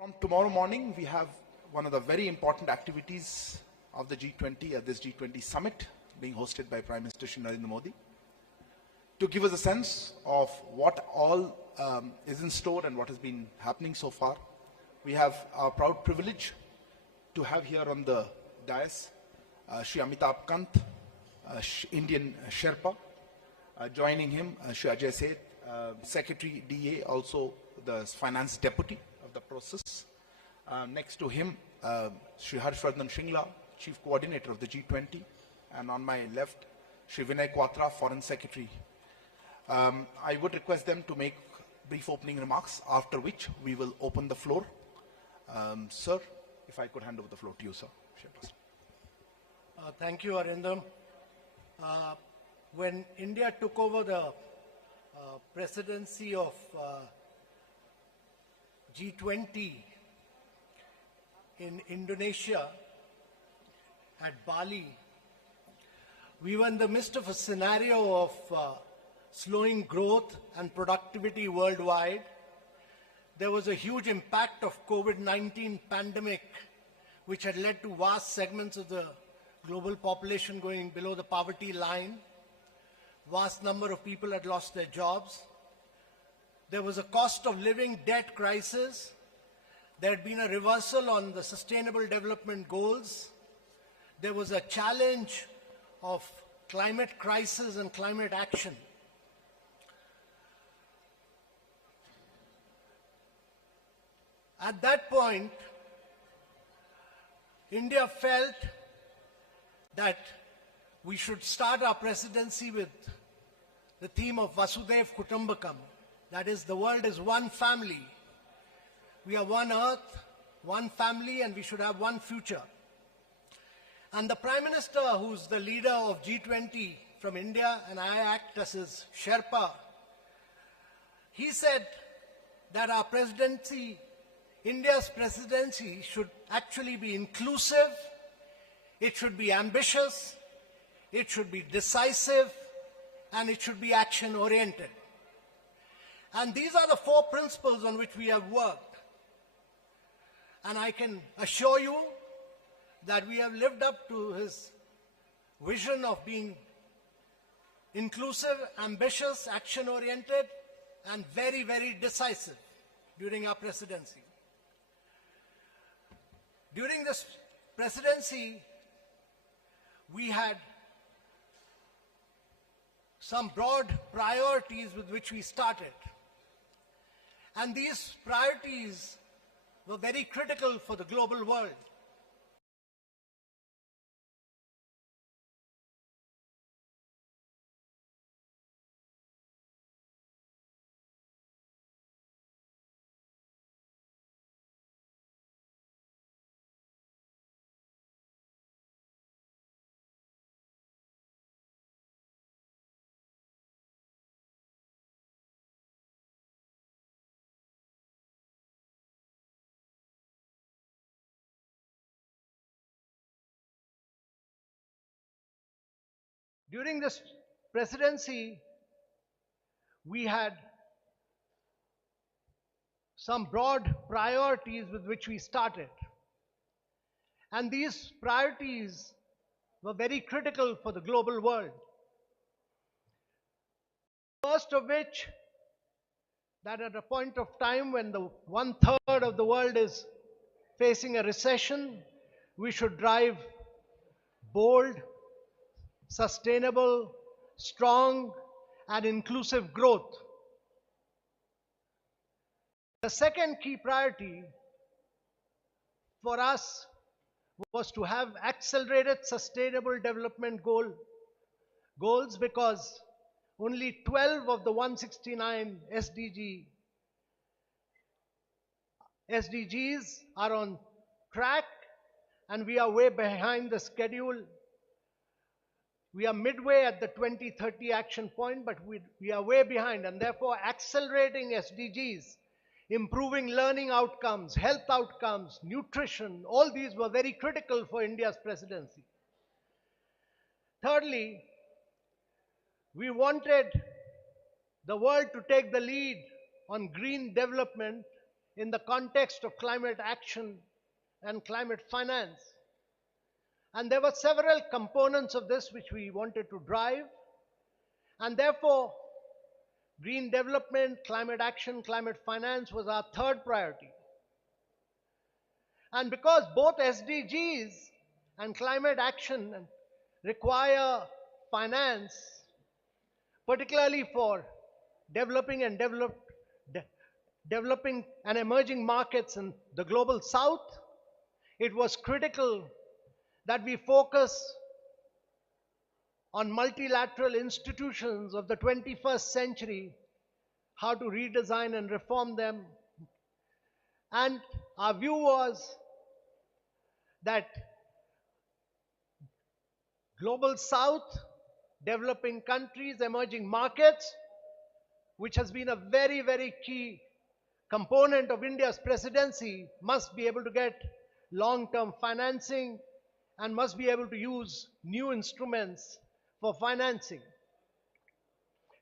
From tomorrow morning, we have one of the very important activities of the G20 at this G20 Summit being hosted by Prime Minister Shri Narendra Modi to give us a sense of what all is in store and what has been happening so far. We have our proud privilege to have here on the dais Shri Amitabh Kant, Indian Sherpa, joining him Shri Ajay Seth, Secretary DA, also the Finance Deputy of the process. Next to him, Shri Vardhan, shringla, Chief Coordinator of the G20, and on my left, Shri Vinay Kwatra, Foreign Secretary. I would request them to make brief opening remarks, after which we will open the floor. Sir, if I could hand over the floor to you, sir. Thank you, Arindam. When India took over the presidency of G20 in Indonesia at Bali, we were in the midst of a scenario of slowing growth and productivity worldwide. There was a huge impact of COVID-19 pandemic, which had led to vast segments of the global population going below the poverty line. Vast number of people had lost their jobs. There was a cost of living debt crisis. There had been a reversal on the Sustainable Development Goals. There was a challenge of climate crisis and climate action. At that point, India felt that we should start our presidency with the theme of Vasudhaiva Kutumbakam. That is, the world is one family. We are one earth, one family, and we should have one future. And the Prime Minister, who's the leader of G20 from India, and I act as his Sherpa, he said that our presidency, India's presidency, should actually be inclusive, it should be ambitious, it should be decisive, and it should be action-oriented. And these are the four principles on which we have worked. And I can assure you that we have lived up to his vision of being inclusive, ambitious, action-oriented, and very, very decisive during our presidency. During this presidency, we had some broad priorities with which we started. And these priorities were very critical for the global world. During this presidency, we had some broad priorities with which we started. And these priorities were very critical for the global world. First of which, that at a point of time when the 1/3 of the world is facing a recession, we should drive bold, sustainable, strong, and inclusive growth. The second key priority for us was to have accelerated sustainable development goals, because only 12 of the 169 SDGs are on track, and we are way behind the schedule. We are midway at the 2030 action point, but we are way behind, and therefore accelerating SDGs, improving learning outcomes, health outcomes, nutrition, all these were very critical for India's presidency. Thirdly, we wanted the world to take the lead on green development in the context of climate action and climate finance. And there were several components of this which we wanted to drive. And therefore, green development, climate action, climate finance was our third priority. And because both SDGs and climate action require finance, particularly for developing and emerging markets in the global south, it was critical that we focus on multilateral institutions of the 21st century, how to redesign and reform them. And our view was that global south, developing countries, emerging markets, which has been a very, very key component of India's presidency, must be able to get long-term financing and must be able to use new instruments for financing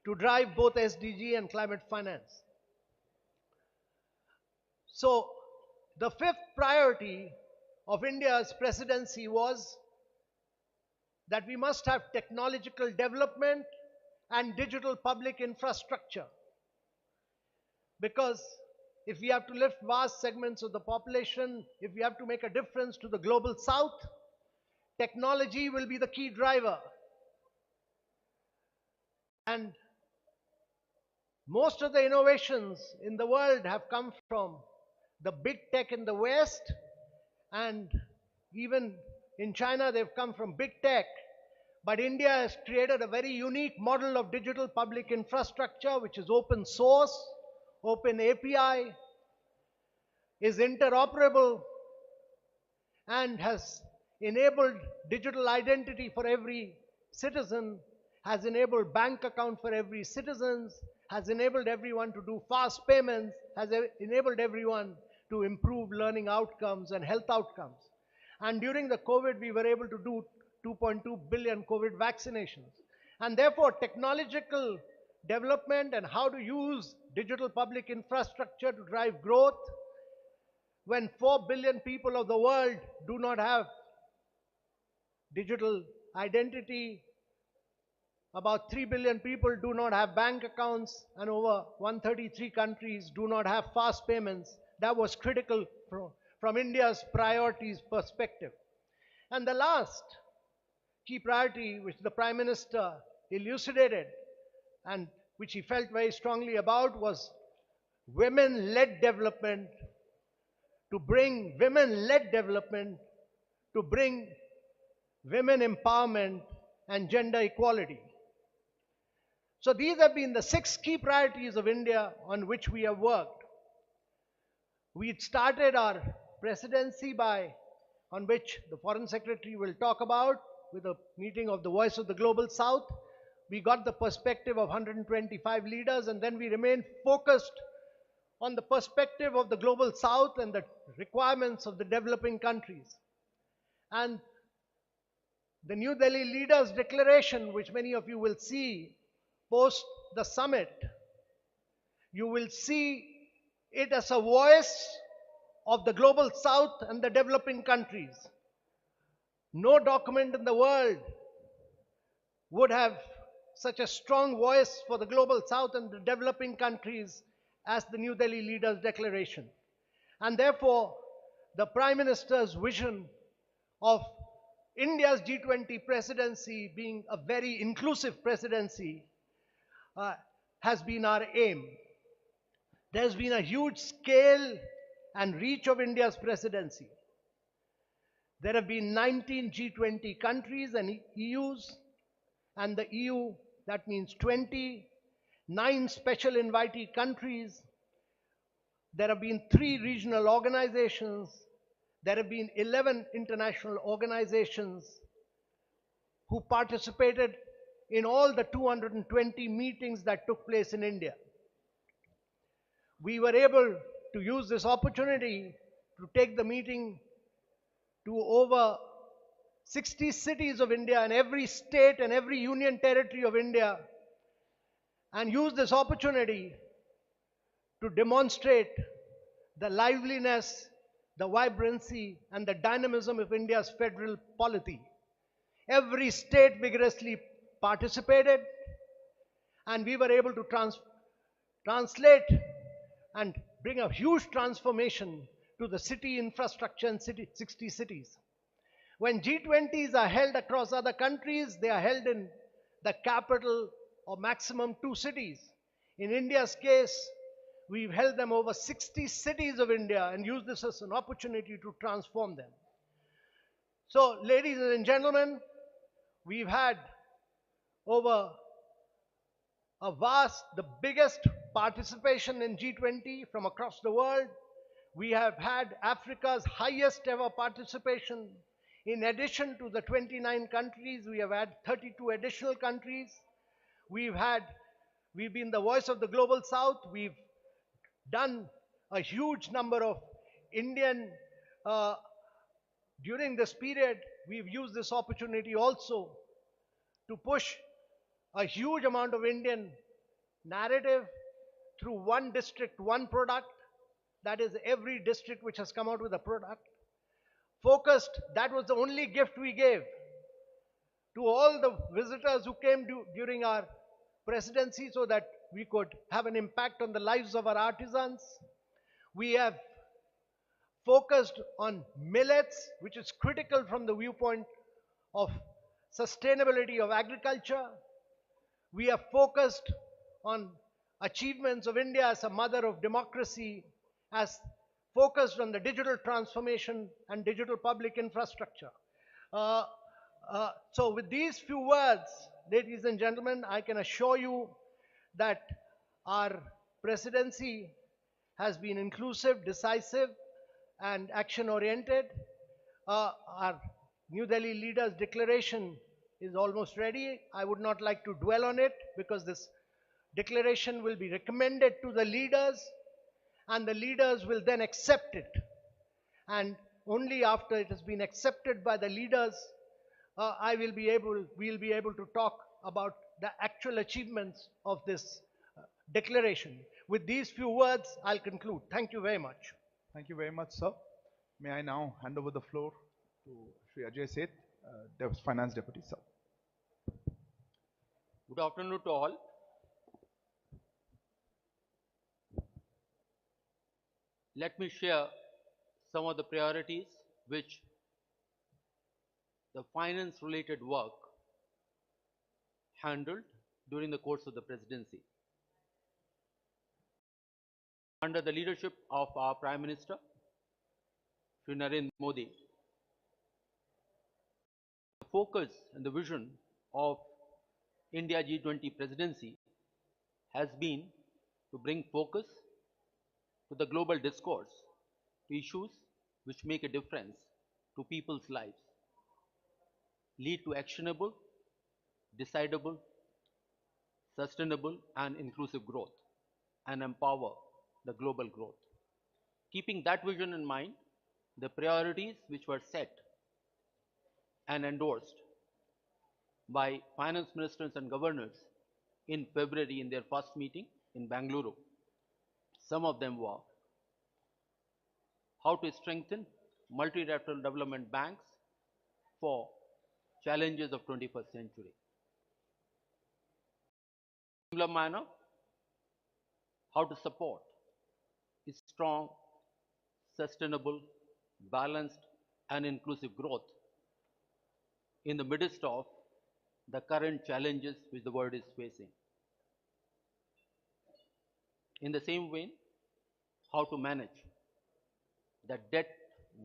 to drive both SDG and climate finance. So the fifth priority of India's presidency was that we must have technological development and digital public infrastructure. Because if we have to lift vast segments of the population, if we have to make a difference to the global south, technology will be the key driver. And most of the innovations in the world have come from the big tech in the West, and even in China they've come from big tech. But India has created a very unique model of digital public infrastructure, which is open source, open API, is interoperable, and has enabled digital identity for every citizen, has enabled bank account for every citizen, has enabled everyone to do fast payments, has enabled everyone to improve learning outcomes and health outcomes. And during the COVID, we were able to do 2.2 billion COVID vaccinations. And therefore, technological development and how to use digital public infrastructure to drive growth, when 4 billion people of the world do not have digital identity, about 3 billion people do not have bank accounts, and over 133 countries do not have fast payments. That was critical from India's priorities perspective. And the last key priority, which the Prime Minister elucidated and which he felt very strongly about, was women-led development, to bring women-led development, to bring women empowerment and gender equality. So these have been the 6 key priorities of India on which we have worked. We started our presidency on which the Foreign Secretary will talk about, with a meeting of the Voice of the Global South. We got the perspective of 125 leaders, and then we remained focused on the perspective of the Global South and the requirements of the developing countries. And the New Delhi Leaders' Declaration, which many of you will see post the summit, you will see it as a voice of the Global South and the developing countries. No document in the world would have such a strong voice for the Global South and the developing countries as the New Delhi Leaders' Declaration. And therefore, the Prime Minister's vision of India's G20 presidency being a very inclusive presidency has been our aim. There's been a huge scale and reach of India's presidency. There have been 19 G20 countries and EUs, and the EU, that means 20, 9 special invitee countries. There have been 3 regional organizations. There have been 11 international organizations who participated in all the 220 meetings that took place in India. We were able to use this opportunity to take the meeting to over 60 cities of India and every state and every union territory of India, and use this opportunity to demonstrate the liveliness, the vibrancy, and the dynamism of India's federal polity. Every state vigorously participated, and we were able to translate and bring a huge transformation to the city infrastructure in 60 cities. When G20s are held across other countries, they are held in the capital or maximum 2 cities. In India's case, we've held them over 60 cities of India and used this as an opportunity to transform them. So, ladies and gentlemen, we've had over the biggest participation in G20 from across the world. We have had Africa's highest ever participation. In addition to the 29 countries, we have had 32 additional countries. We've been the voice of the global south. We've done a huge number of during this period, we've used this opportunity also to push a huge amount of Indian narrative through one district, one product. That is, every district which has come out with a product. Focused, that was the only gift we gave to all the visitors who came during our presidency so that we could have an impact on the lives of our artisans. We have focused on millets, which is critical from the viewpoint of sustainability of agriculture. We have focused on achievements of India as a mother of democracy, as focused on the digital transformation and digital public infrastructure. So with these few words, ladies and gentlemen, I can assure you that our presidency has been inclusive, decisive, and action-oriented. Our New Delhi leaders' declaration is almost ready. I would not like to dwell on it because this declaration will be recommended to the leaders, and the leaders will then accept it. And only after it has been accepted by the leaders, we'll be able to talk about the actual achievements of this declaration. With these few words, I'll conclude. Thank you very much. Thank you very much, sir. May I now hand over the floor to Shri Ajay Seth, Finance Deputy, sir. Good afternoon to all. Let me share some of the priorities which the finance-related work handled during the course of the presidency. Under the leadership of our Prime Minister, Shri Narendra Modi, the focus and the vision of India G20 presidency has been to bring focus to the global discourse, to issues which make a difference to people's lives, lead to actionable, decidable, sustainable and inclusive growth, and empower the global growth. Keeping that vision in mind, the priorities which were set and endorsed by finance ministers and governors in February in their first meeting in Bangalore, some of them were how to strengthen multilateral development banks for challenges of 21st century. In a similar manner, how to support a strong, sustainable, balanced and inclusive growth in the midst of the current challenges which the world is facing. In the same vein, how to manage the debt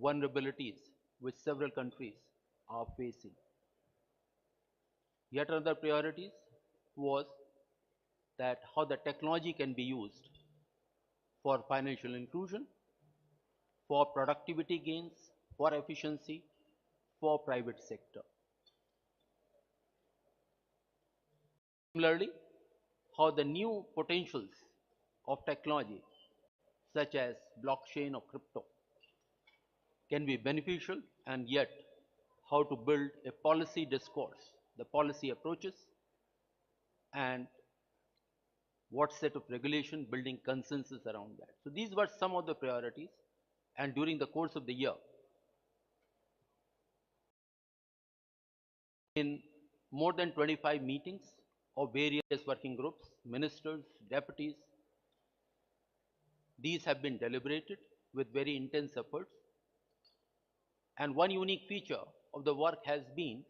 vulnerabilities which several countries are facing. Yet another priorities was that how the technology can be used for financial inclusion, for productivity gains, for efficiency, for private sector. Similarly, how the new potentials of technology such as blockchain or crypto can be beneficial, and yet how to build a policy discourse, the policy approaches, and what set of regulation, building consensus around that. So these were some of the priorities. And during the course of the year, in more than 25 meetings of various working groups, ministers, deputies, these have been deliberated with very intense efforts. And one unique feature of the work has been,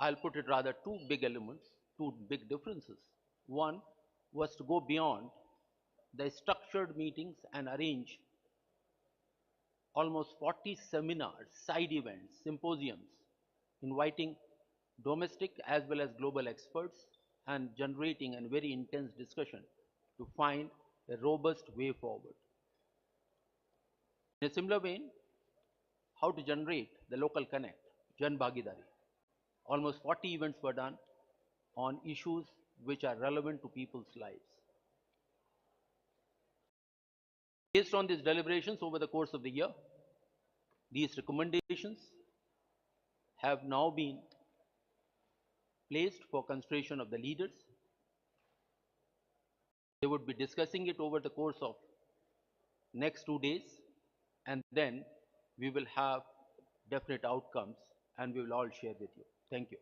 I'll put it rather two big elements, two big differences. One was to go beyond the structured meetings and arrange almost 40 seminars, side events, symposiums, inviting domestic as well as global experts and generating a very intense discussion to find a robust way forward. In a similar vein, how to generate the local connect, Jan Bhagidari. Almost 40 events were done on issues which are relevant to people's lives. Based on these deliberations over the course of the year, these recommendations have now been placed for consideration of the leaders. They would be discussing it over the course of next 2 days, and then we will have definite outcomes and we will all share with you. Thank you.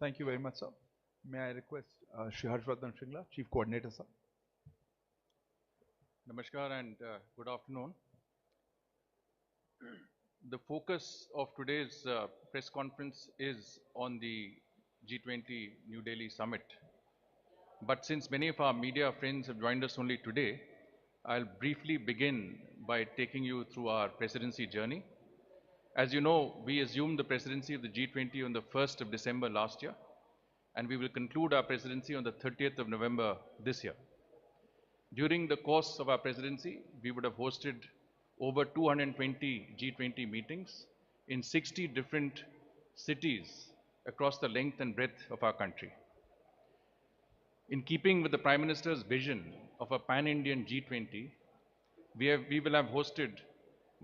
Thank you very much, sir. May I request Shri Vardhan Shringla, Chief Coordinator, sir. Namaskar and good afternoon. The focus of today's press conference is on the G20 New Delhi Summit. But since many of our media friends have joined us only today, I'll briefly begin by taking you through our presidency journey. As you know, we assumed the presidency of the G20 on the 1st of December last year, and we will conclude our presidency on the 30th of November this year. During the course of our presidency, we would have hosted over 220 G20 meetings in 60 different cities across the length and breadth of our country. In keeping with the Prime Minister's vision of a pan-Indian G20, we will have hosted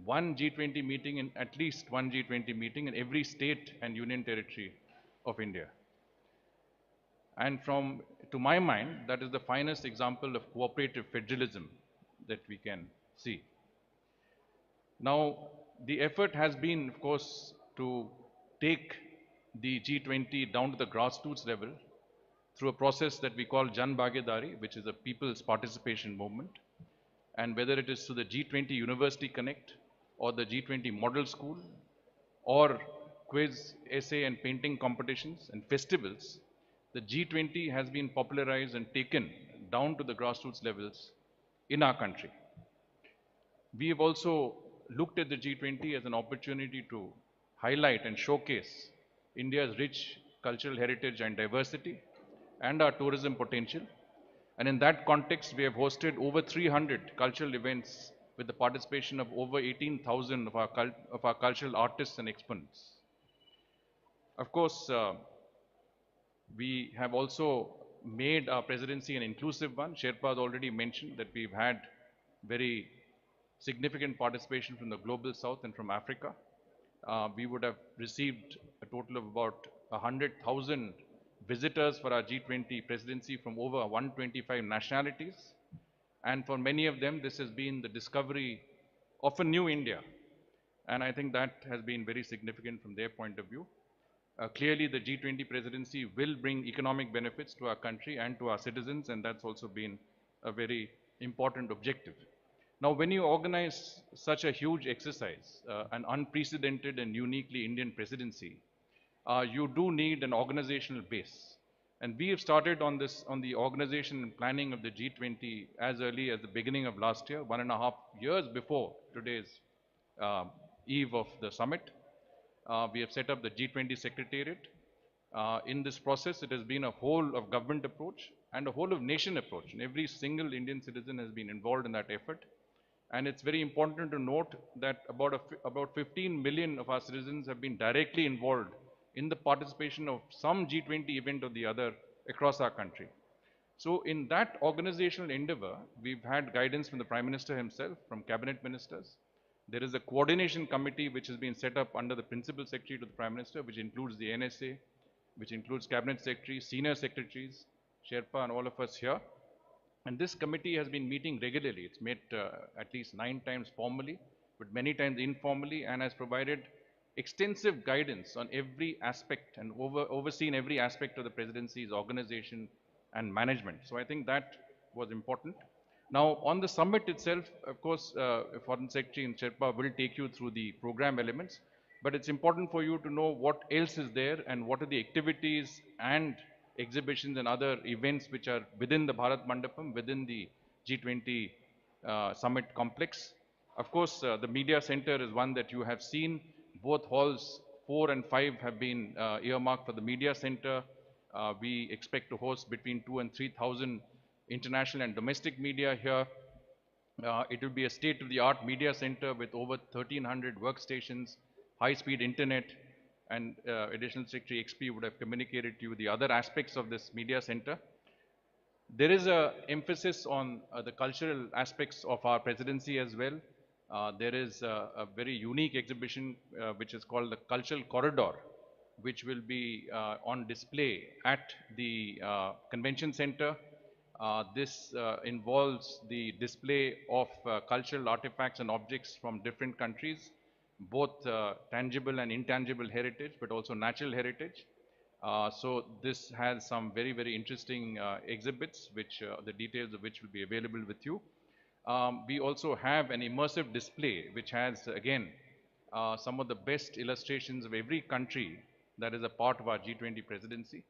one G20 meeting in at least one G20 meeting in every state and union territory of India. And to my mind, that is the finest example of cooperative federalism that we can see. Now, the effort has been, of course, to take the G20 down to the grassroots level through a process that we call Jan Bhagidari, which is a people's participation movement. And whether it is through the G20 University Connect or the G20 Model School or quiz, essay and painting competitions and festivals, the G20 has been popularized and taken down to the grassroots levels in our country. We have also looked at the G20 as an opportunity to highlight and showcase India's rich cultural heritage and diversity and our tourism potential. And in that context, we have hosted over 300 cultural events with the participation of over 18,000 of our cultural artists and exponents. Of course, we have also made our presidency an inclusive one. Sherpa has already mentioned that we've had very significant participation from the global south and from Africa. We would have received a total of about 100,000 visitors for our G20 presidency from over 125 nationalities. And for many of them, this has been the discovery of a new India. And I think that has been very significant from their point of view. Clearly, the G20 presidency will bring economic benefits to our country and to our citizens, and that's also been a very important objective. Now, when you organize such a huge exercise, an unprecedented and uniquely Indian presidency, you do need an organizational base. And we have started on the organization and planning of the G20 as early as the beginning of last year, 1.5 years before today's eve of the summit. We have set up the G20 Secretariat. In this process, it has been a whole of government approach and a whole of nation approach. And every single Indian citizen has been involved in that effort. And it's very important to note that about 15 million of our citizens have been directly involved in the participation of some G20 event or the other across our country. So in that organizational endeavor, we've had guidance from the Prime Minister himself, from cabinet ministers. There is a coordination committee which has been set up under the Principal Secretary to the Prime Minister, which includes the NSA, which includes cabinet secretaries, senior secretaries, Sherpa and all of us here. And this committee has been meeting regularly. It's met at least 9 times formally, but many times informally, and has provided extensive guidance on every aspect and overseen every aspect of the presidency's organization and management. So I think that was important. Now, on the summit itself, of course, Foreign Secretary and Sherpa will take you through the program elements, but it's important for you to know what else is there and what are the activities and exhibitions and other events which are within the Bharat Mandapam, within the G20 Summit complex. Of course, the media center is one that you have seen. Both halls 4 and 5 have been earmarked for the media center. We expect to host between 2,000 and 3,000 international and domestic media here. It will be a state-of-the-art media center with over 1,300 workstations, high-speed internet, and Additional Secretary XP would have communicated to you the other aspects of this media center. There is an emphasis on the cultural aspects of our presidency as well. There is a very unique exhibition which is called the Cultural Corridor, which will be on display at the convention center. This involves the display of cultural artifacts and objects from different countries, both tangible and intangible heritage, but also natural heritage. So this has some very, very interesting exhibits, which the details of which will be available with you. We also have an immersive display, which has, again, some of the best illustrations of every country that is a part of our G20 presidency.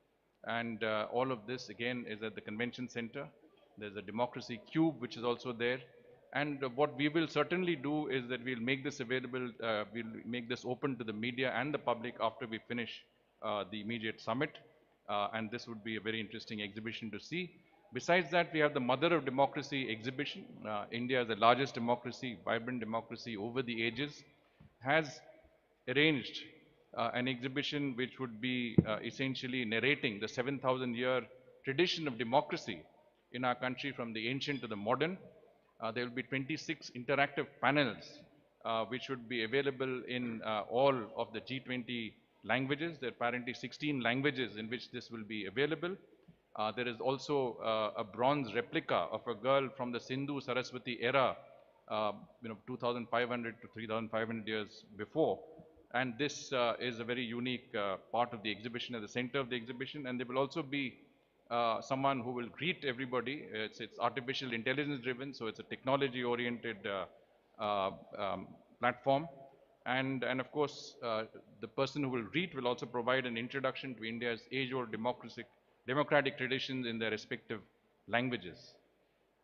And all of this, again, is at the convention center. There's a democracy cube, which is also there. And what we will certainly do is that we'll make this available, we'll make this open to the media and the public after we finish the immediate summit. And this would be a very interesting exhibition to see. Besides that, we have the Mother of Democracy exhibition. India is the largest democracy, vibrant democracy over the ages, has arranged an exhibition which would be essentially narrating the 7,000-year tradition of democracy in our country from the ancient to the modern. There will be 26 interactive panels which would be available in all of the G20 languages. There are apparently 16 languages in which this will be available. There is also a bronze replica of a girl from the Sindhu Saraswati era, 2,500 to 3,500 years before. And this is a very unique part of the exhibition, at the center of the exhibition. And there will also be someone who will greet everybody. It's artificial intelligence driven, so it's a technology oriented platform. And of course, the person who will greet will also provide an introduction to India's age-old democratic traditions in their respective languages.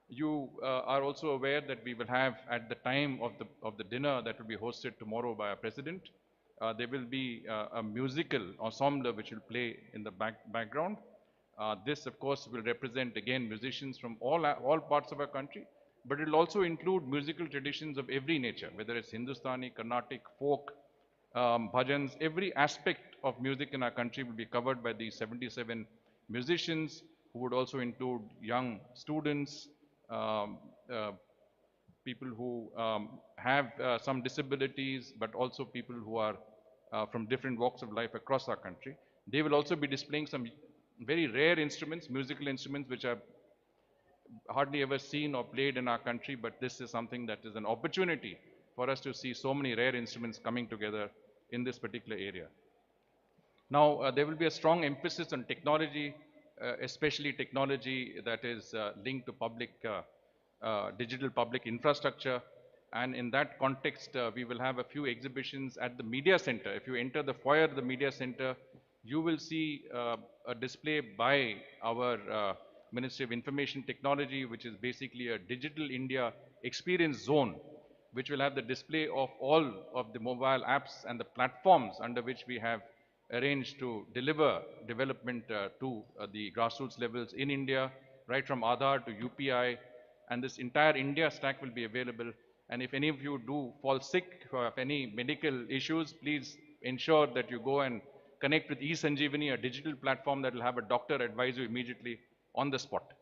You are also aware that we will have, at the time of the dinner that will be hosted tomorrow by our president, there will be a musical ensemble which will play in the background. This, of course, will represent, again, musicians from all parts of our country, but it will also include musical traditions of every nature, whether it's Hindustani, Carnatic, folk, bhajans. Every aspect of music in our country will be covered by these 77 musicians, who would also include young students, people who have some disabilities, but also people who are from different walks of life across our country. They will also be displaying some very rare instruments, musical instruments, which are hardly ever seen or played in our country, but this is something that is an opportunity for us to see so many rare instruments coming together in this particular area. Now, there will be a strong emphasis on technology, especially technology that is linked to public, digital public infrastructure. And in that context, we will have a few exhibitions at the media center. If you enter the foyer of the media center, you will see a display by our Ministry of Information Technology, which is basically a Digital India Experience Zone, which will have the display of all of the mobile apps and the platforms under which we have arranged to deliver development to the grassroots levels in India, right from Aadhaar to UPI, and this entire India stack will be available. And if any of you do fall sick or have any medical issues, please ensure that you go and connect with eSanjeevani, a digital platform that will have a doctor advise you immediately on the spot.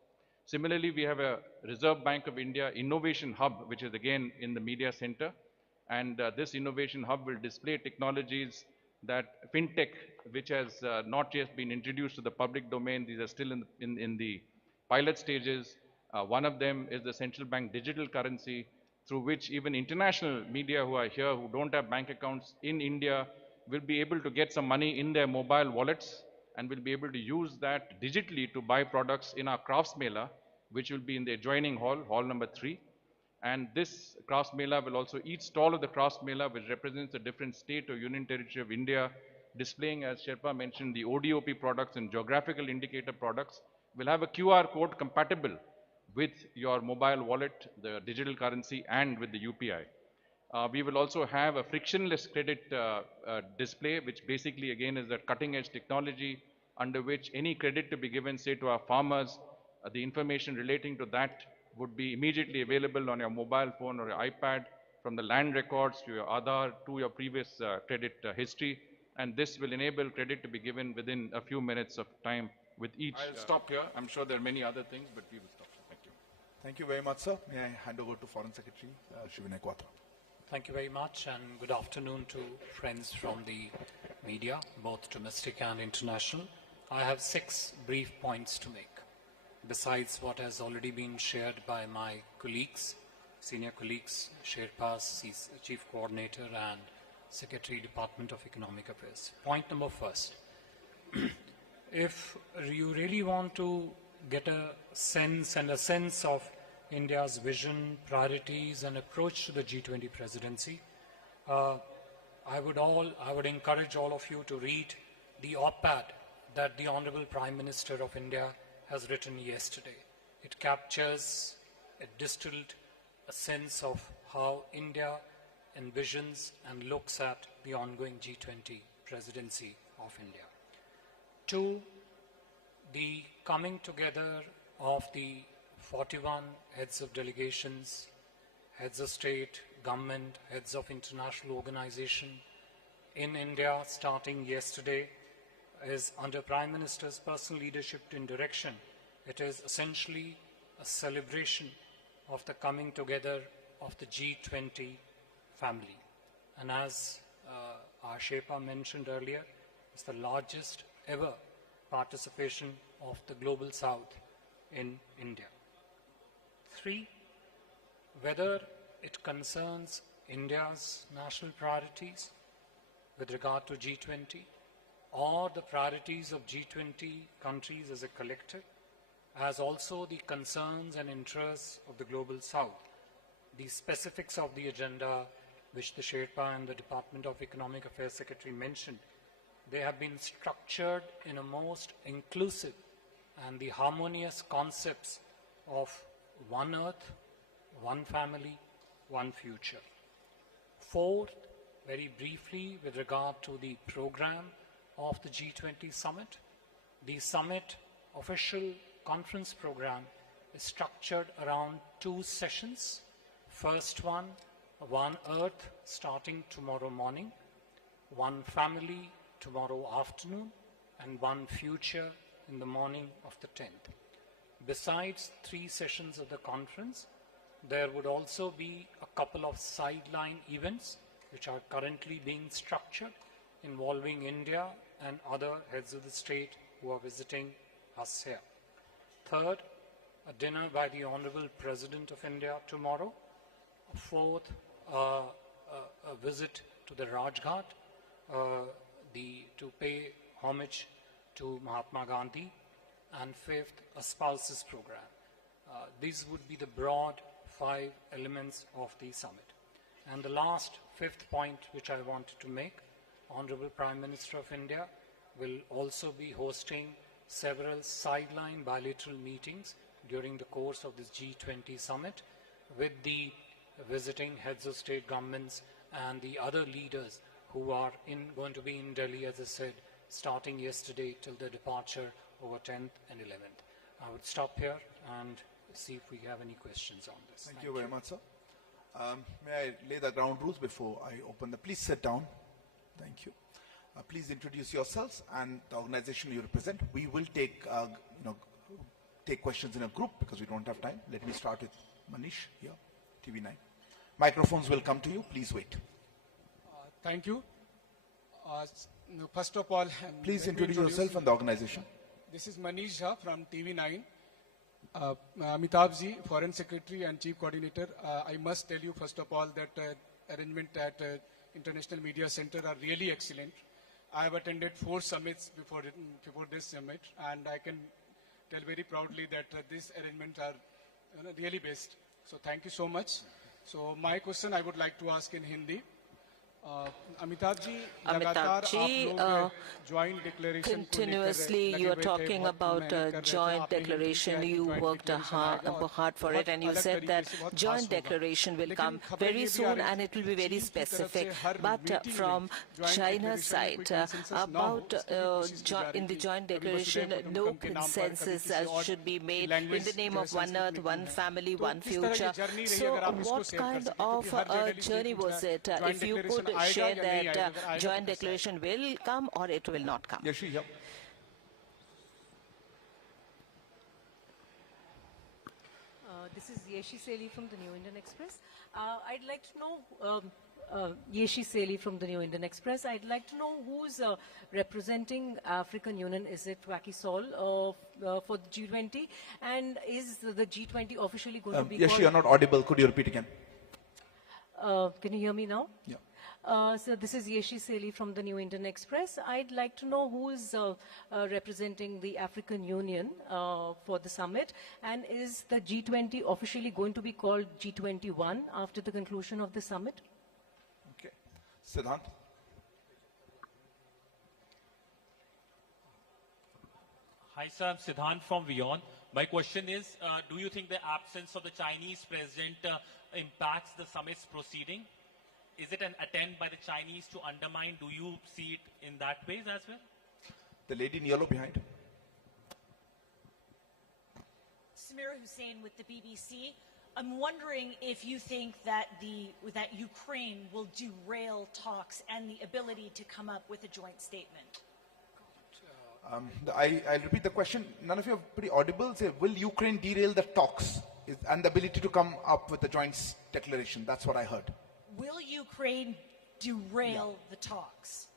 Similarly, we have a Reserve Bank of India Innovation Hub, which is again in the media center. And this Innovation Hub will display technologies that fintech, which has not yet been introduced to the public domain, these are still in the pilot stages. One of them is the central bank digital currency, through which even international media who are here, who don't have bank accounts in India, will be able to get some money in their mobile wallets and will be able to use that digitally to buy products in our crafts mela, which will be in the adjoining hall, hall number 3. And this crafts mela will also, each stall of the crafts mela, which represents a different state or union territory of India, displaying, as Sherpa mentioned, the ODOP products and geographical indicator products, will have a QR code compatible with your mobile wallet, the digital currency, and with the UPI. We will also have a frictionless credit display, which basically again is that cutting edge technology under which any credit to be given, say to our farmers, the information relating to that would be immediately available on your mobile phone or your iPad, from the land records to your Aadhaar to your previous credit history. And this will enable credit to be given within a few minutes of time with each. I'll stop here. I'm sure there are many other things, but we will stop here. Thank you. Thank you very much, sir. May I hand over to Foreign Secretary Vinay Kwatra. Thank you very much, and good afternoon to friends from the media, both domestic and international. I have 6 brief points to make, besides what has already been shared by my colleagues, senior colleagues, Sherpas, Chief Coordinator and Secretary, Department of Economic Affairs. Point number first, if you really want to get a sense of India's vision, priorities and approach to the G20 presidency, I would encourage all of you to read the op-ed that the Honorable Prime Minister of India has written yesterday. It captures, it distilled a sense of how India envisions and looks at the ongoing G20 presidency of India. 2, the coming together of the 41 heads of delegations, heads of state, government, heads of international organization in India starting yesterday is under Prime Minister's personal leadership and direction. It is essentially a celebration of the coming together of the G20 family. And as our Sherpa mentioned earlier, it's the largest ever participation of the Global South in India. 3, whether it concerns India's national priorities with regard to G20 or the priorities of G20 countries as a collective, as also the concerns and interests of the Global South. The specifics of the agenda which the Sherpa and the Department of Economic Affairs Secretary mentioned, they have been structured in a most inclusive and the harmonious concepts of one earth, one family, one future. 4th, very briefly with regard to the program of the G20 Summit, the summit official conference program is structured around 2 sessions. First one Earth, starting tomorrow morning, One Family tomorrow afternoon, and One Future in the morning of the 10th. Besides 3 sessions of the conference, there would also be a couple of sideline events which are currently being structured involving India and other heads of the state who are visiting us here. 3rd, a dinner by the Honorable President of India tomorrow. 4th, a visit to the Rajghat to pay homage to Mahatma Gandhi. And 5th, a spouses program. These would be the broad 5 elements of the summit. And the last 5th point which I wanted to make, Honorable Prime Minister of India will also be hosting several sideline bilateral meetings during the course of this G20 summit with the visiting heads of state governments and the other leaders who are going to be in Delhi, as I said, starting yesterday till the departure over 10th and 11th. I would stop here and see if we have any questions on this. Thank you very much, sir. May I lay the ground rules before I open the... Please sit down. Thank you. Please introduce yourselves and the organization you represent. We will take, take questions in a group because we don't have time. Let me start with Manish here, TV9. Microphones will come to you. Please wait. Thank you. No, first of all, Please let me introduce yourself and the organization. This is Manish Jha from TV9. Amitabh ji, Foreign Secretary and Chief Coordinator. I must tell you, first of all, that arrangement at International Media Center are really excellent. I have attended 4 summits before this summit, and I can tell very proudly that these arrangements are really best. So thank you so much. So my question I would like to ask in Hindi. Amitabh ji, joint declaration continuously you are talking about a joint declaration. You worked hard for it, and you said that joint declaration will come very soon and it will be very specific. But from China's side, about in the joint declaration, no consensus should be made in the name of one earth, one family, one future. So what kind of a journey was it? If you could share that joint declaration will come or it will not come. Yashi, yeah. This is Yeshi Seli from the New Indian Express. I'd like to know, Yeshi Seli from the New Indian Express. I'd like to know who's representing African Union. Is it Wacky Sol for the G20? And is the G20 officially going to be Yeshi, you're not audible. Could you repeat again? Can you hear me now? Yeah. So this is Yeshi Seli from the New Indian Express. I'd like to know who is representing the African Union for the summit, and is the G20 officially going to be called G21 after the conclusion of the summit? Okay. Siddhant. Hi sir, I'm Siddhant from WION. My question is, do you think the absence of the Chinese president impacts the summit's proceeding? Is it an attempt by the Chinese to undermine? Do you see it in that way as well? The lady in yellow behind. Samira Hussain with the BBC. I'm wondering if you think that that Ukraine will derail talks and the ability to come up with a joint statement. I'll repeat the question. None of you are pretty audible. Say, will Ukraine derail the talks and the ability to come up with a joint declaration? That's what I heard. Will Ukraine derail the talks?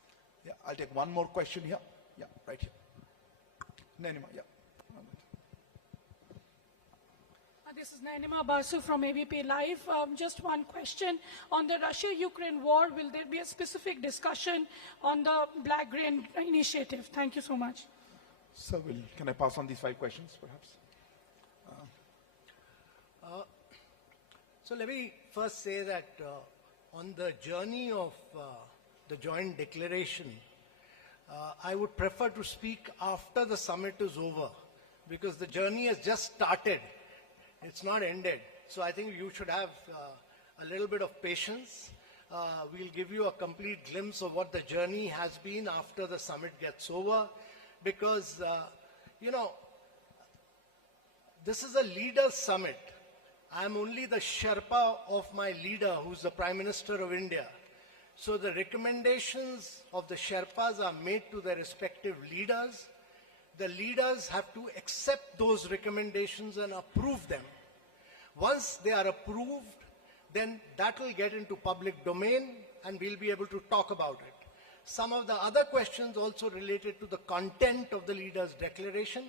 Yeah, I'll take one more question here. Yeah, right here. Nainima, yeah. This is Nainima Basu from ABP Live. Just one question. On the Russia-Ukraine war, will there be a specific discussion on the Black Grain Initiative? Thank you so much. So, can I pass on these 5 questions, perhaps? So let me first say that on the journey of the joint declaration, I would prefer to speak after the summit is over, because the journey has just started. It's not ended. So I think you should have a little bit of patience. We'll give you a complete glimpse of what the journey has been after the summit gets over, because, you know, this is a leaders' summit. I'm only the Sherpa of my leader, who's the Prime Minister of India. So the recommendations of the Sherpas are made to their respective leaders. The leaders have to accept those recommendations and approve them. Once they are approved, then that will get into public domain and we'll be able to talk about it. Some of the other questions also related to the content of the leaders' declaration,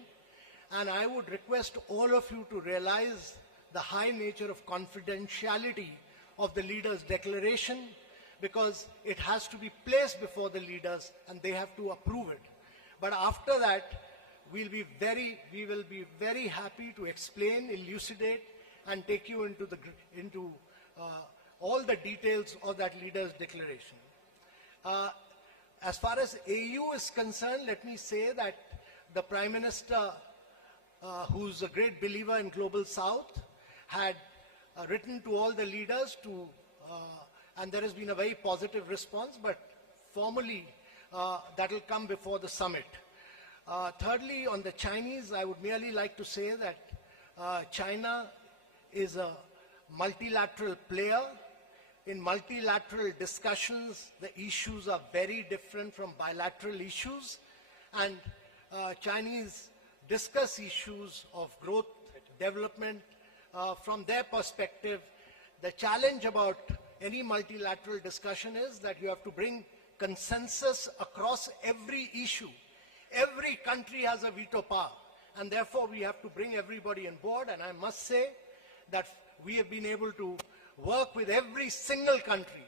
and I would request all of you to realize the high nature of confidentiality of the leaders' declaration, because it has to be placed before the leaders and they have to approve it. But after that, we will be very happy to explain, elucidate, and take you into all the details of that leaders' declaration. As far as AU is concerned, let me say that the Prime Minister, who's a great believer in Global South, had written to all the leaders and there has been a very positive response, but formally that will come before the summit. Thirdly, on the Chinese, I would merely like to say that China is a multilateral player. In multilateral discussions, the issues are very different from bilateral issues, and Chinese discuss issues of growth, development, from their perspective. The challenge about any multilateral discussion is that you have to bring consensus across every issue. Every country has a veto power, and therefore we have to bring everybody on board. And I must say that we have been able to work with every single country,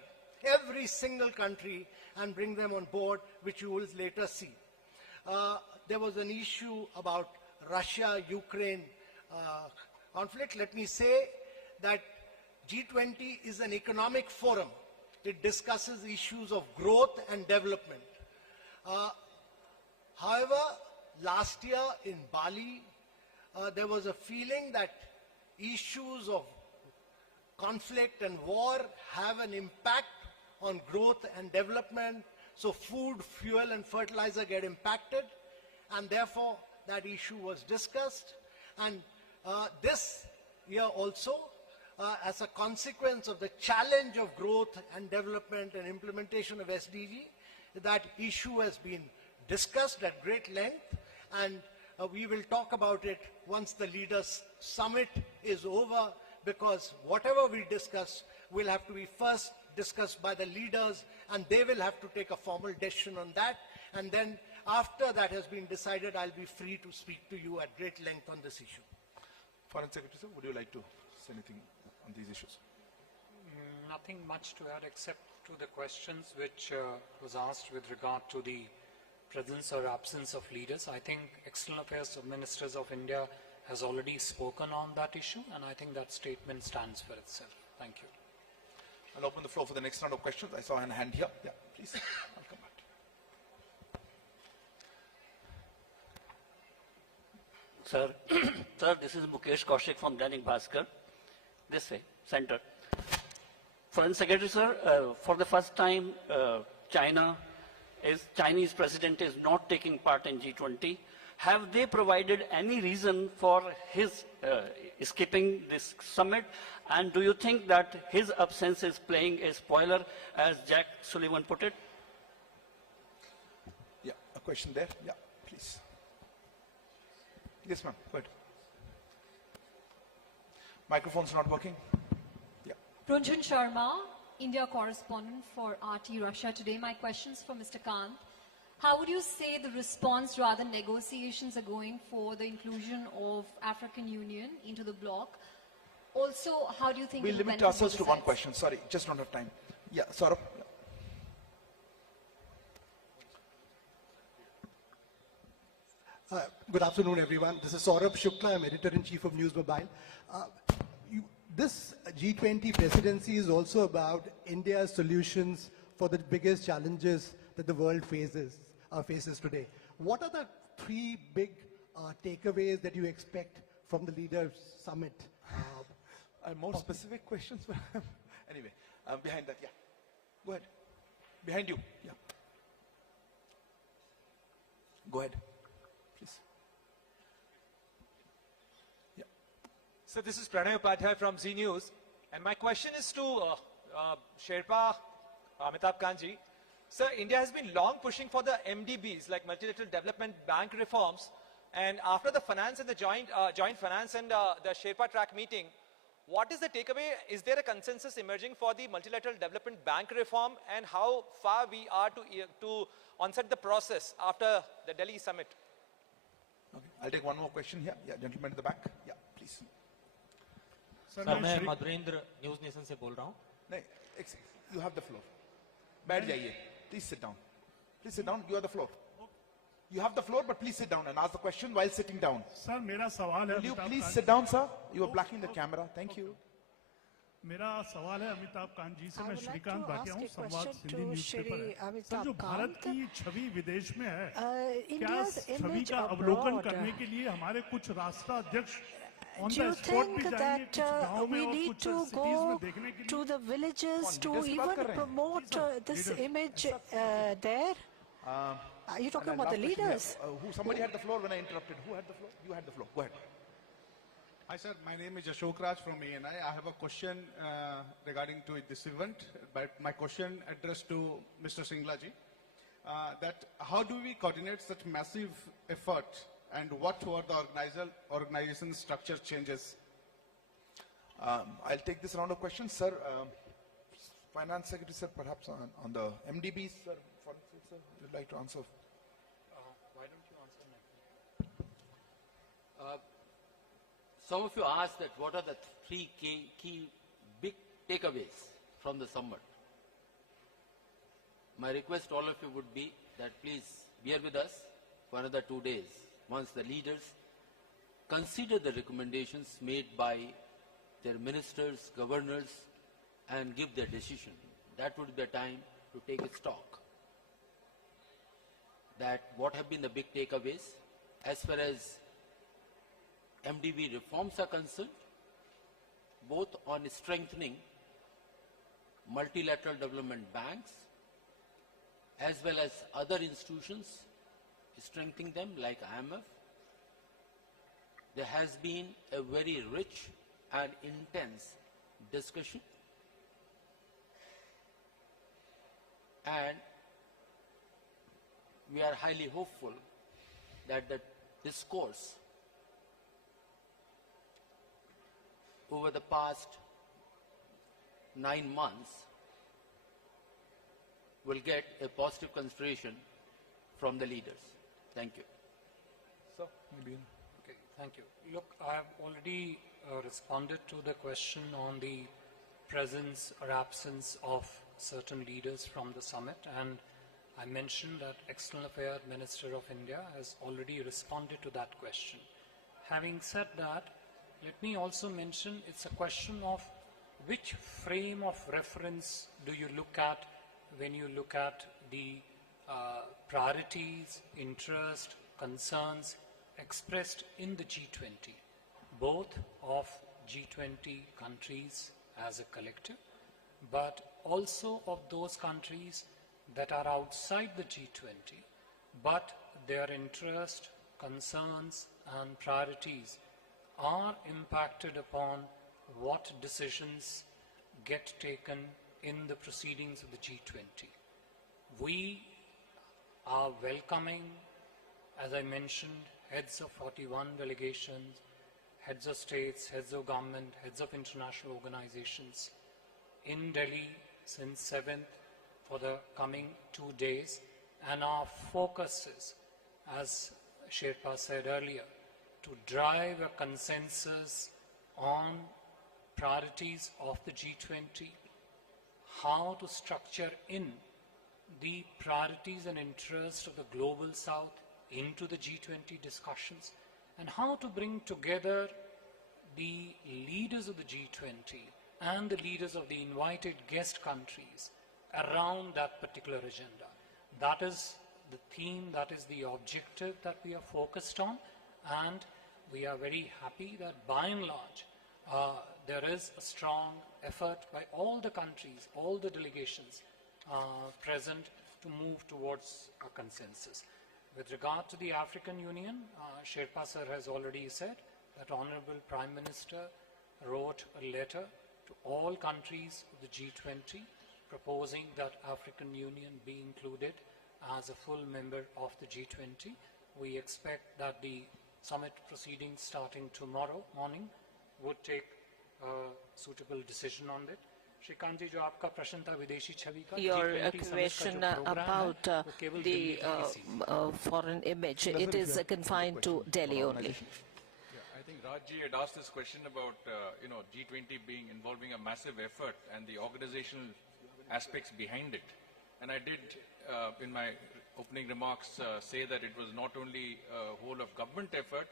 and bring them on board, which you will later see. There was an issue about Russia-Ukraine conflict. Let me say that G20 is an economic forum. It discusses issues of growth and development. However, last year in Bali, there was a feeling that issues of conflict and war have an impact on growth and development. So food, fuel and fertilizer get impacted, and therefore that issue was discussed. And this year also, as a consequence of the challenge of growth and development and implementation of SDG, that issue has been discussed at great length, and we will talk about it once the Leaders' Summit is over, because whatever we discuss will have to be first discussed by the leaders, and they will have to take a formal decision on that. And then after that has been decided, I'll be free to speak to you at great length on this issue. Foreign Secretary, sir, would you like to say anything on these issues? Nothing much to add except to the questions which was asked with regard to the presence or absence of leaders. I think External Affairs Ministers of India has already spoken on that issue, and I think that statement stands for itself. Thank you. I'll open the floor for the next round of questions. I saw a hand here. Yeah, please. I'll come back. Sir, this is Mukesh Kaushik from Dainik Bhaskar. This way, center. Foreign Secretary, sir, for the first time, Chinese president is not taking part in G20. Have they provided any reason for his skipping this summit? And do you think that his absence is playing a spoiler, as Jack Sullivan put it? Yeah, a question there. Yeah, please. Yes, ma'am. Go ahead. Microphone's not working. Yeah. Runjhun Sharma, India correspondent for RT Russia Today. My question's for Mr. Kant. How would you say the response, rather negotiations, are going for the inclusion of African Union into the bloc? Also, how do you think we'll limit ourselves to one question. Sorry, just don't have time. Yeah, Saurabh. Good afternoon, everyone. This is Saurabh Shukla. I'm editor-in-chief of News Mobile. This G20 presidency is also about India's solutions for the biggest challenges that the world faces today. What are the three big takeaways that you expect from the Leaders' Summit? More specific questions? Anyway, behind that, yeah. Go ahead. Behind you, yeah. Go ahead, please. Yeah. So this is Pranay Upadhyay from Z News, and my question is to Sherpa Amitabh Kant ji. Sir, India has been long pushing for the MDBs, like multilateral development bank reforms, and after the finance and the joint finance and the Sherpa track meeting, what is the takeaway? Is there a consensus emerging for the multilateral development bank reform, and how far we are to onset the process after the Delhi summit? Okay. I'll take one more question here. Yeah, gentleman at the back. Yeah, please. Sir, मैं Madhurendra news nation से बोल रहा हूँ. नहीं, you have the floor. बैठ जाइए. Please sit down. Please sit down. You have the floor. You have the floor, but please sit down and ask the question while sitting down. Sir, मेरा सवाल है. Will you please sit down, sir? You are blocking the camera. Thank you. मेरा सवाल है अमिताभ कांत जी से. मैं श्रीकांत भाटिया हूँ, संवाद हिंदी न्यूज़पेपर है. सर, जो भारत की छवि विदेश में है, क्या छवि का अवलोकन करने के लिए हमारे कुछ राष्ट्राध्यक्ष do you think that we need to go to the villages to even promote this image there? Are you talking about the leaders? Somebody had the floor when I interrupted. Who had the floor? You had the floor. Go ahead. Hi sir, my name is Ashok Raj from ANI. I have a question regarding to this event, but my question addressed to Mr. Shringla ji. That how do we coordinate such massive effort, and what were the organization structure changes? I'll take this round of questions, sir. Finance Secretary, sir, perhaps on the MDBs, sir. Would like to answer? Why don't you answer now? Some of you asked that what are the three key big takeaways from the summit. My request to all of you would be that please bear with us for another 2 days once the leaders consider the recommendations made by their ministers, governors, and give their decision. That would be the time to take a stock. That what have been the big takeaways as far as MDB reforms are concerned, both on strengthening multilateral development banks as well as other institutions, strengthening them like IMF. There has been a very rich and intense discussion, and we are highly hopeful that the discourse over the past 9 months will get a positive consideration from the leaders. Thank you. So, okay, thank you. Look, I have already responded to the question on the presence or absence of certain leaders from the summit, and I mentioned that External Affairs Minister of India has already responded to that question. Having said that, let me also mention it's a question of which frame of reference do you look at when you look at the priorities, interest, concerns expressed in the G20, both of G20 countries as a collective, but also of those countries that are outside the G20, but their interest, concerns, and priorities are impacted upon what decisions get taken in the proceedings of the G20. We are welcoming, as I mentioned, heads of 41 delegations, heads of states, heads of government, heads of international organizations in Delhi since 7th for the coming 2 days, and our focus is, as Sherpa said earlier, to drive a consensus on priorities of the G20, how to structure in the priorities and interests of the Global South into the G20 discussions, and how to bring together the leaders of the G20 and the leaders of the invited guest countries around that particular agenda. That is the theme, that is the objective that we are focused on, and we are very happy that by and large there is a strong effort by all the countries, all the delegations present to move towards a consensus. With regard to the African Union, Sherpa sir has already said that Honorable Prime Minister wrote a letter to all countries of the G20 proposing that African Union be included as a full member of the G20. We expect that the summit proceedings starting tomorrow morning would take a suitable decision on it. Your question about the foreign image, it is confined to Delhi only. I think Rajji had asked this question about G20 involving a massive effort and the organizational aspects behind it. And I did, in my opening remarks, say that it was not only a whole of government effort,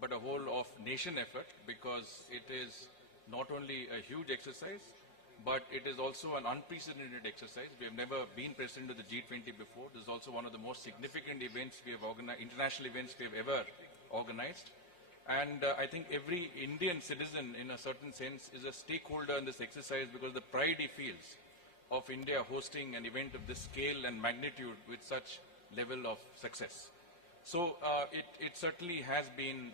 but a whole of nation effort, because it is not only a huge exercise, but it is also an unprecedented exercise. We have never been president of the G20 before. This is also one of the most significant events we have organized, international events we have ever organized. And I think every Indian citizen, in a certain sense, is a stakeholder in this exercise, because the pride he feels of India hosting an event of this scale and magnitude with such level of success. So it certainly has been,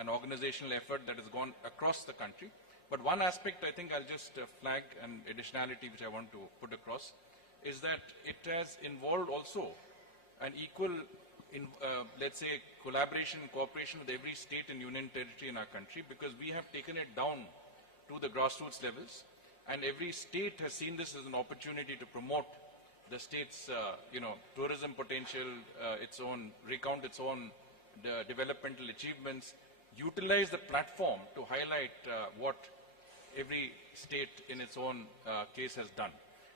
an organizational effort that has gone across the country. But one aspect I think I'll just flag, an additionality which I want to put across, is that it has involved also an equal, let's say, collaboration and cooperation with every state and union territory in our country, because we have taken it down to the grassroots levels, and every state has seen this as an opportunity to promote the state's, tourism potential, recount its own developmental achievements, utilize the platform to highlight what every state in its own case has done.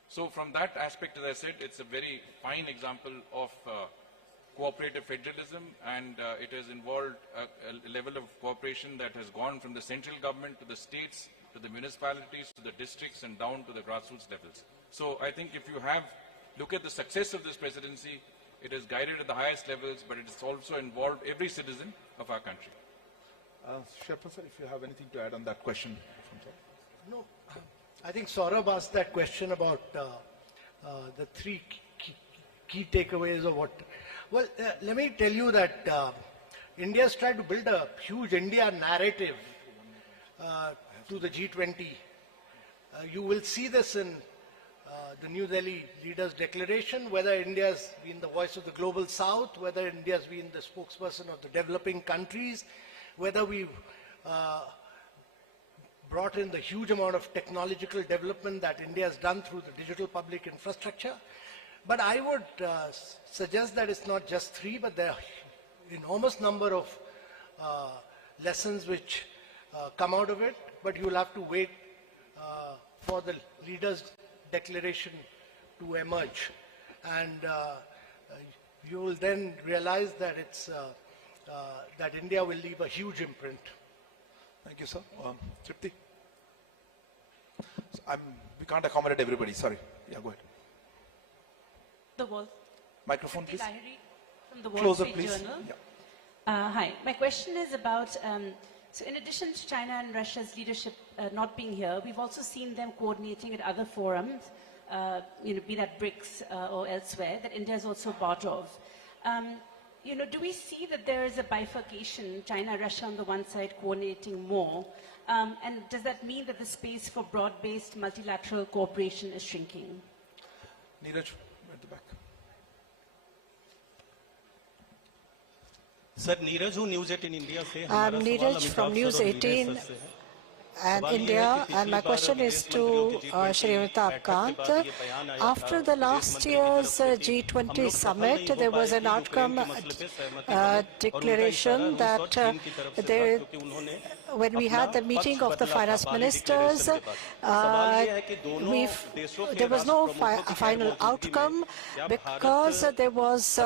So from that aspect, as I said, it's a very fine example of cooperative federalism, and it has involved a level of cooperation that has gone from the central government to the states, to the municipalities, to the districts, and down to the grassroots levels. So I think if you look at the success of this presidency, it is guided at the highest levels, but it has also involved every citizen of our country. Sherpa sir, if you have anything to add on that question. No, I think Saurabh asked that question about the three key takeaways of what. Well, let me tell you that India has tried to build a huge India narrative to the G20. You will see this in the New Delhi Leaders' Declaration, whether India has been the voice of the Global South, whether India has been the spokesperson of the developing countries, whether we've brought in the huge amount of technological development that India has done through the digital public infrastructure. But I would suggest that it's not just three, but there are enormous number of lessons which come out of it, but you will have to wait for the leaders' declaration to emerge. And you will then realize that it's that India will leave a huge imprint. Thank you, sir. Tripti? So we can't accommodate everybody, sorry. Yeah, go ahead. The Wall. Microphone, please. From the Wall Closer, Street please. Journal. Yeah. Hi, my question is about, so in addition to China and Russia's leadership not being here, we've also seen them coordinating at other forums, be that BRICS or elsewhere, that India is also part of. Do we see that there is a bifurcation, China, Russia on the one side coordinating more, and does that mean that the space for broad-based multilateral cooperation is shrinking? Neeraj, at the back. Sir, Neeraj, who News 18 India से I'm Neeraj from News 18 and India, and my question is to Shri Amitabh Kant. After the last year's G20 Summit, there was an outcome declaration that when we had the meeting of the finance ministers, there was no final outcome because there was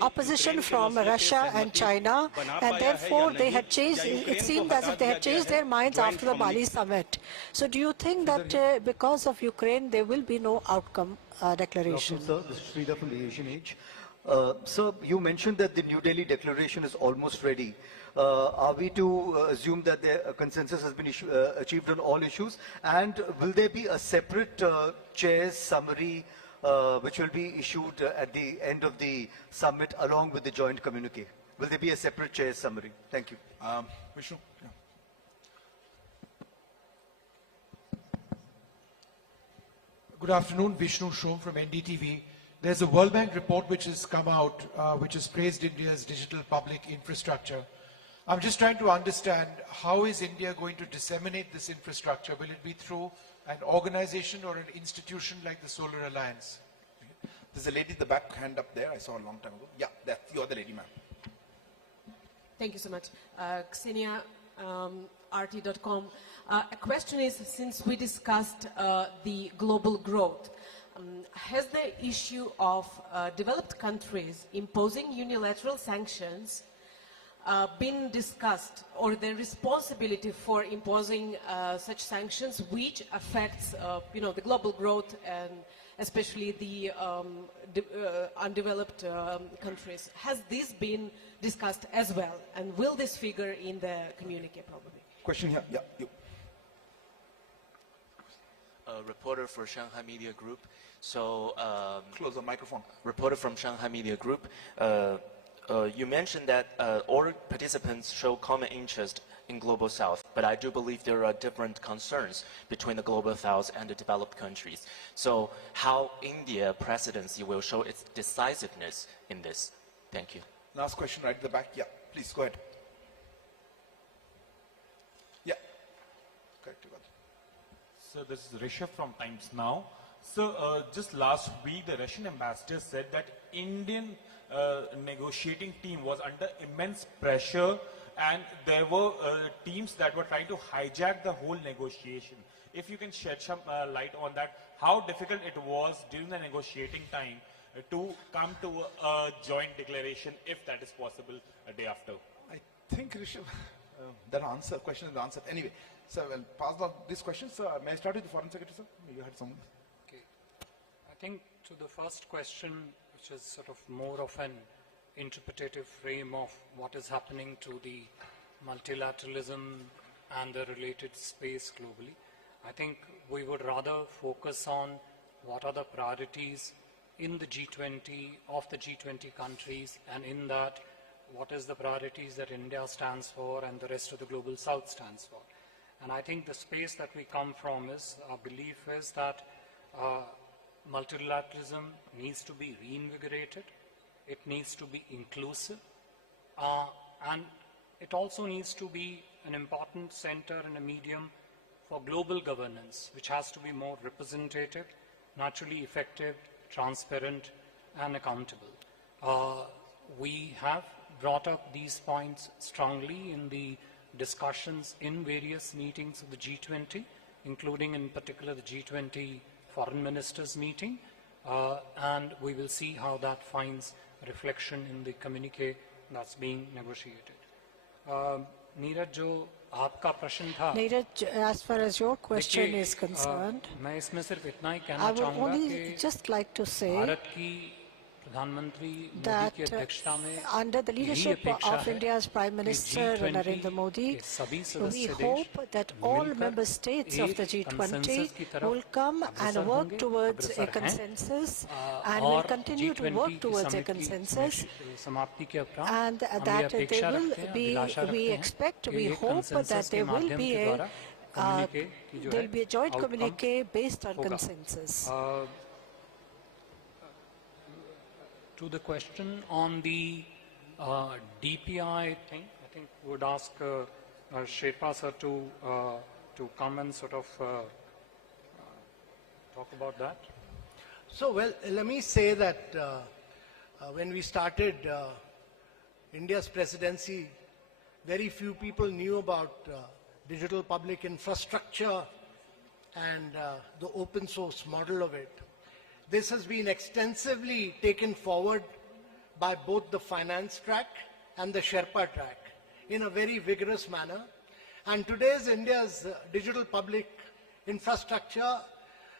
opposition from Russia and China, and therefore they had changed. It seemed as if they had changed their minds after the Bali summit. So do you think that because of Ukraine, there will be no outcome declaration? Sir, this is Sridhar from the Asian Age. Sir, you mentioned that the New Delhi declaration is almost ready. Are we to assume that the consensus has been achieved on all issues? And will there be a separate chair's summary which will be issued at the end of the summit along with the joint communique? Will there be a separate chair's summary? Thank you. Vishnu? Yeah. Good afternoon, Vishnu Shom from NDTV. There's a World Bank report which has come out, which has praised India's digital public infrastructure. I'm just trying to understand, how is India going to disseminate this infrastructure? Will it be through an organization or an institution like the Solar Alliance? There's a lady in the back, hand up there, I saw a long time ago. Yeah, that's the other lady, ma'am. Thank you so much. Ksenia, RT.com. A question is, since we discussed the global growth, has the issue of developed countries imposing unilateral sanctions been discussed, or the responsibility for imposing such sanctions which affects the global growth and especially the undeveloped countries? Has this been discussed as well, and will this figure in the communique probably? Question here, yeah, you. Reporter for Shanghai Media Group. So, close the microphone. Reporter from Shanghai Media Group. You mentioned that all participants show common interest in Global South, but I do believe there are different concerns between the Global South and the developed countries. So how India presidency will show its decisiveness in this? Thank you. Last question right at the back. Yeah, please go ahead. Yeah. Correct. So this is Rishabh from Times Now. So just last week, the Russian ambassador said that Indian negotiating team was under immense pressure, and there were teams that were trying to hijack the whole negotiation. If you can shed some light on that, how difficult it was during the negotiating time to come to a joint declaration, if that is possible, a day after. I think, Rishabh, that question is answered. Anyway, so I'll pass on these questions. May I start with the Foreign Secretary, sir? You had some. Okay. I think to the first question, which is sort of more of an interpretative frame of what is happening to the multilateralism and the related space globally, I think we would rather focus on what are the priorities in the G20, of the G20 countries, and in that, what is the priorities that India stands for and the rest of the global south stands for. And I think the space that we come from is, our belief is that multilateralism needs to be reinvigorated, it needs to be inclusive, and it also needs to be an important center and a medium for global governance, which has to be more representative, naturally effective, transparent, and accountable. We have brought up these points strongly in the discussions in various meetings of the G20, including in particular the G20 Foreign Ministers meeting, and we will see how that finds reflection in the communique that's being negotiated. Neeraj, jo aapka prashn tha, Neeraj, as far as your question is concerned, मैं इसमें सिर्फ इतना ही I कहना would चाहूँगा only कि just like to say Bharat की प्रधानमंत्री Modi that की अध्यक्षता में under the यही leadership अपेक्षा of है India's Prime कि Minister G20 Narendra Modi, के सभी we सदस्य देश hope that all मिलकर member states of the एक G20 consensus की तरफ will come अग्रसर and work होंगे, towards a अग्रसर हैं, consensus and will और continue to G20 work की towards a समिट की consensus, समाप्ति के उपरांत and हम ये that there अपेक्षा will रखते हैं, be, अभिलाषा we रखते हैं expect, कि we एक hope consensus that के there will माध्यम be के द्वारा communique की जो there है will be a joint outcome communique based on होगा। consensus. To the question on the DPI thing, I think we would ask Sherpa sir to come and sort of talk about that. So, well, let me say that when we started India's presidency, very few people knew about digital public infrastructure and the open source model of it. This has been extensively taken forward by both the finance track and the Sherpa track in a very vigorous manner. And today's India's digital public infrastructure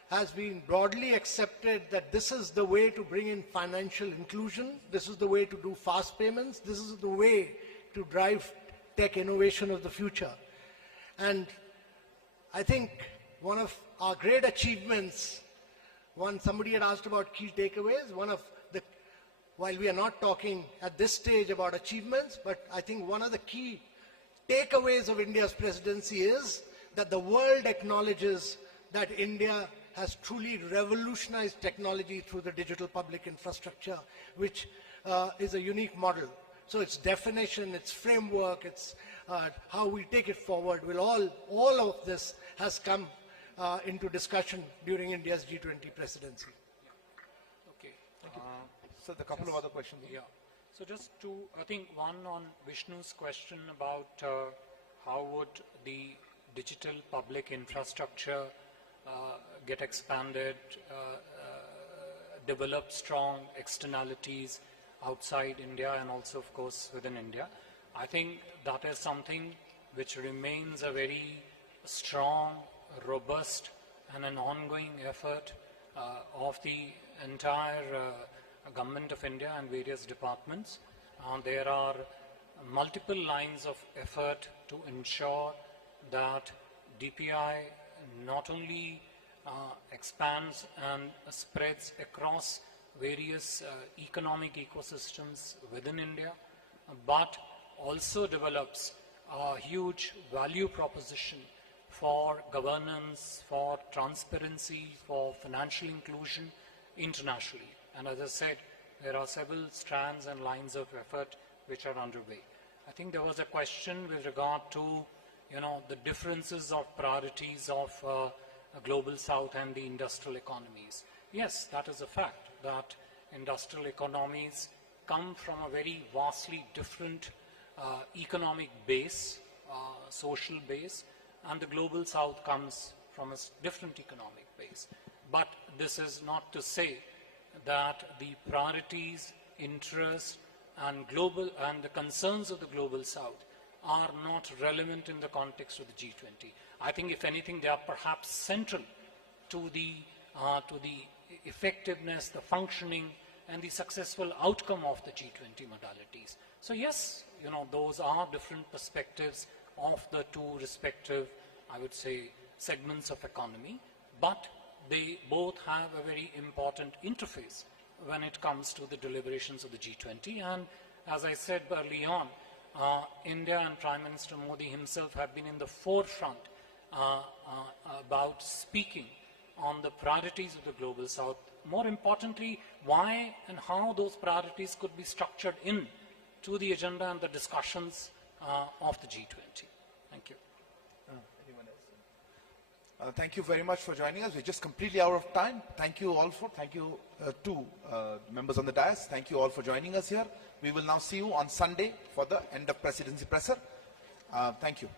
has been broadly accepted that this is the way to bring in financial inclusion, this is the way to do fast payments, this is the way to drive tech innovation of the future. And I think one of our great achievements, somebody had asked about key takeaways, while we are not talking at this stage about achievements, but I think one of the key takeaways of India's presidency is that the world acknowledges that India has truly revolutionized technology through the digital public infrastructure, which is a unique model. So its definition, its framework, its how we take it forward, all of this has come into discussion during India's G20 presidency. Okay. So the couple of other questions. Yeah. So just I think one on Vishnu's question about how would the digital public infrastructure get expanded, develop strong externalities outside India and also, of course, within India. I think that is something which remains a very strong, robust, and an ongoing effort of the entire government of India and various departments. There are multiple lines of effort to ensure that DPI not only expands and spreads across various economic ecosystems within India, but also develops a huge value proposition for governance, for transparency, for financial inclusion internationally. And as I said, there are several strands and lines of effort which are underway. I think there was a question with regard to, the differences of priorities of global south and the industrial economies. Yes, that is a fact, that industrial economies come from a very vastly different economic base, social base, and the global south comes from a different economic base. But this is not to say that the priorities, interests, and the concerns of the global south are not relevant in the context of the G20. I think, if anything, they are perhaps central to the effectiveness, the functioning, and the successful outcome of the G20 modalities. So yes, those are different perspectives of the two respective, I would say, segments of economy, but they both have a very important interface when it comes to the deliberations of the G20. And as I said early on, India and Prime Minister Modi himself have been in the forefront about speaking on the priorities of the global south. More importantly, why and how those priorities could be structured in to the agenda and the discussions of the G20. Thank you. Thank you very much for joining us. We're just completely out of time. Thank you all to members on the dais. Thank you all for joining us here. We will now see you on Sunday for the end of presidency presser. Thank you.